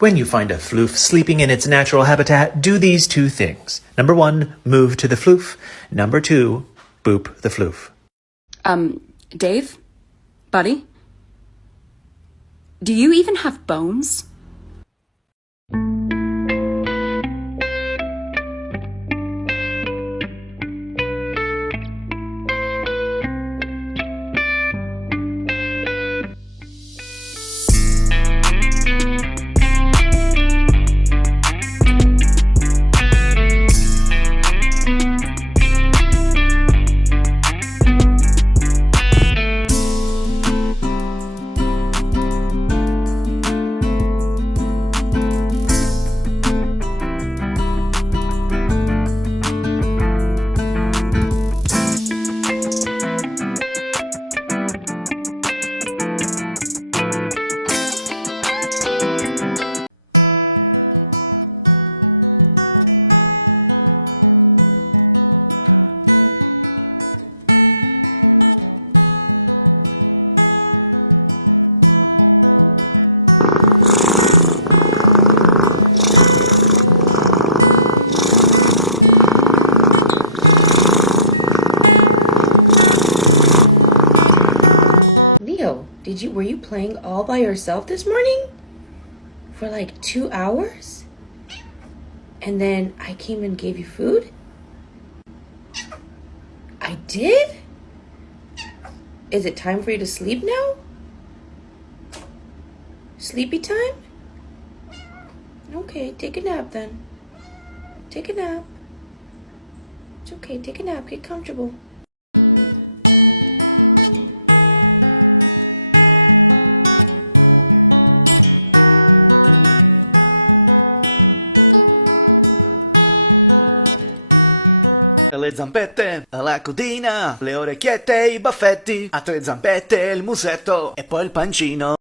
When you find a floof sleeping in its natural habitat, do these two things. Number 1, move to the floof. Number 2, boop the floof. Dave? Buddy? Do you even have bones? Leo, were you playing all by yourself this morning? For like 2 hours? And then I came and gave you food? I did? Is it time for you to sleep now? Sleepy time? Okay, take a nap then. Take a nap. It's okay, take a nap, get comfortable. Le zampette, la codina, le orecchiette, i baffetti, a 3 zampette, il musetto e poi il pancino.